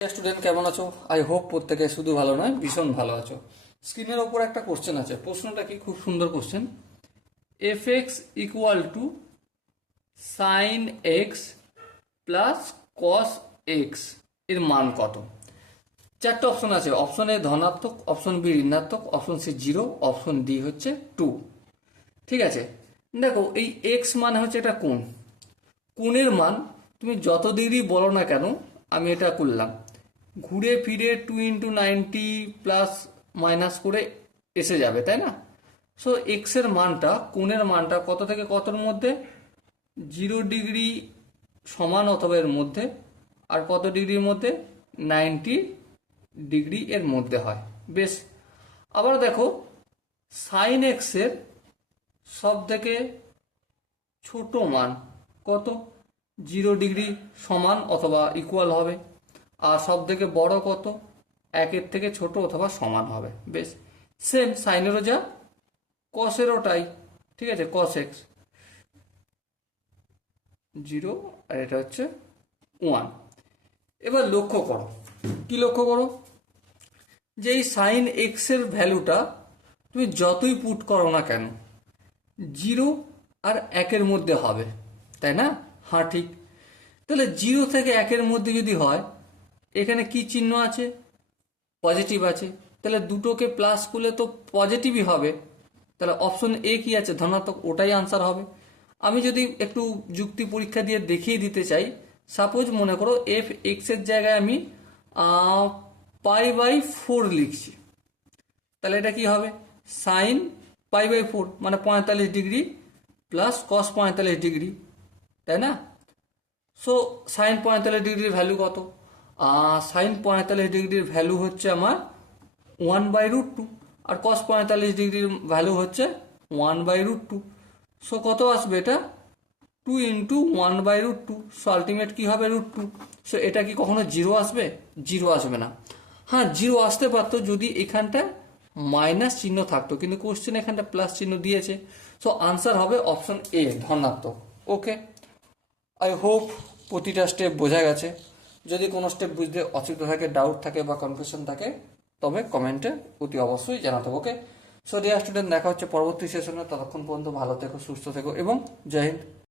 Student কেমন আছো? I hope প্রত্যেকে শুধু ভালো নয় ভীষণ ভালো আছো। স্ক্রিনের ওপর একটা কোশ্চেন আছে, প্রশ্নটা কি খুব সুন্দর question. F x equal to sine x plus cos x এর মান কত? চারটে অপশন আছে, অপশন এ ধনাত্মক, অপশন বি ঋণাত্মক, অপশন সি 0, অপশন ডি হচ্ছে 2। ঠিক আছে, দেখো এই এক্স মানে হচ্ছে এটা কোণ। কোণের মান তুমি যত ডিগ্রি বলো না কেন, আমি এটা করলাম ঘুরে ফিরে 2 × 90 প্লাস মাইনাস করে এসে যাবে, তাই না? সো এক্স এর মানটা, কোণের মানটা কত থেকে কতর মধ্যে? 0 ডিগ্রি সমান অথবা এর মধ্যে, আর কত ডিগ্রির মধ্যে? 90 ডিগ্রি এর মধ্যে হয়। বেশ, আবার দেখো সাইন এক্স এর সব থেকে ছোট মান কত? 0 ডিগ্রি সমান অথবা ইকুয়াল হবে। আর সব থেকে বড় কত? 1-এর থেকে ছোট অথবা সমান হবে। বেশ, সেম সাইনেরও যা কসেরও তাই। ঠিক আছে, কস এক্স 0 আর এটা হচ্ছে 1। এবার লক্ষ্য করো, কি লক্ষ্য করো? যে এই সাইন এক্স এর ভ্যালুটা তুমি যতই পুট করো না কেন 0 আর 1-এর মধ্যে হবে, তাই না? হ্যাঁ ঠিক। তাহলে 0 থেকে 1-এর মধ্যে যদি হয়, এখানে কি চিহ্ন আছে? পজিটিভ আছে। তাহলে দুটোকে প্লাস করলে তো পজিটিভই হবে। তাহলে অপশন এ কি আছে? ধনাত্মক, ওটাই আনসার হবে। আমি যদি একটু যুক্তি পরীক্ষা দিয়ে দেখিয়ে দিতে চাই, সাপোজ মনে করো এফ এক্স এর জায়গায় আমি π/4 লিখছি, তাহলে এটা কি হবে? সাইন π/4 মানে 45 ডিগ্রি প্লাস কস 45 ডিগ্রি, তাই না? সো সাইন 45 ডিগ্রির ভ্যালু কত? সাইন 45 ডিগ্রির ভ্যালু হচ্ছে আমার 1/√2, আর কস 45 ডিগ্রির ভ্যালু হচ্ছে 1/√2। সো কত আসবে এটা? 2 × 1/√2। সো আলটিমেট কি হবে? √2। সো এটা কি কখনো 0 আসবে? 0 আসবে না। হ্যাঁ, 0 আসতে পারতো যদি এখানটা মাইনাস চিহ্ন থাকতো, কিন্তু কোশ্চেন এখানটা প্লাস চিহ্ন দিয়েছে। সো আনসার হবে অপশন এ, ধনাত্মক। ওকে, আই হোপ প্রতিটা স্টেপ বোঝা গেছে। যদি কোনো স্টেপ বুঝতে অসুবিধা থাকে, ডাউট থাকে বা কনফিউশন থাকে, তবে কমেন্টে অতি অবশ্যই জানাতে হবে। ওকে, সো ডিয়ার স্টুডেন্ট, দেখা হচ্ছে পরবর্তী সেশনে। ততক্ষণ পর্যন্ত ভালো থেকো, সুস্থ থেকো এবং জয় হিন্দ।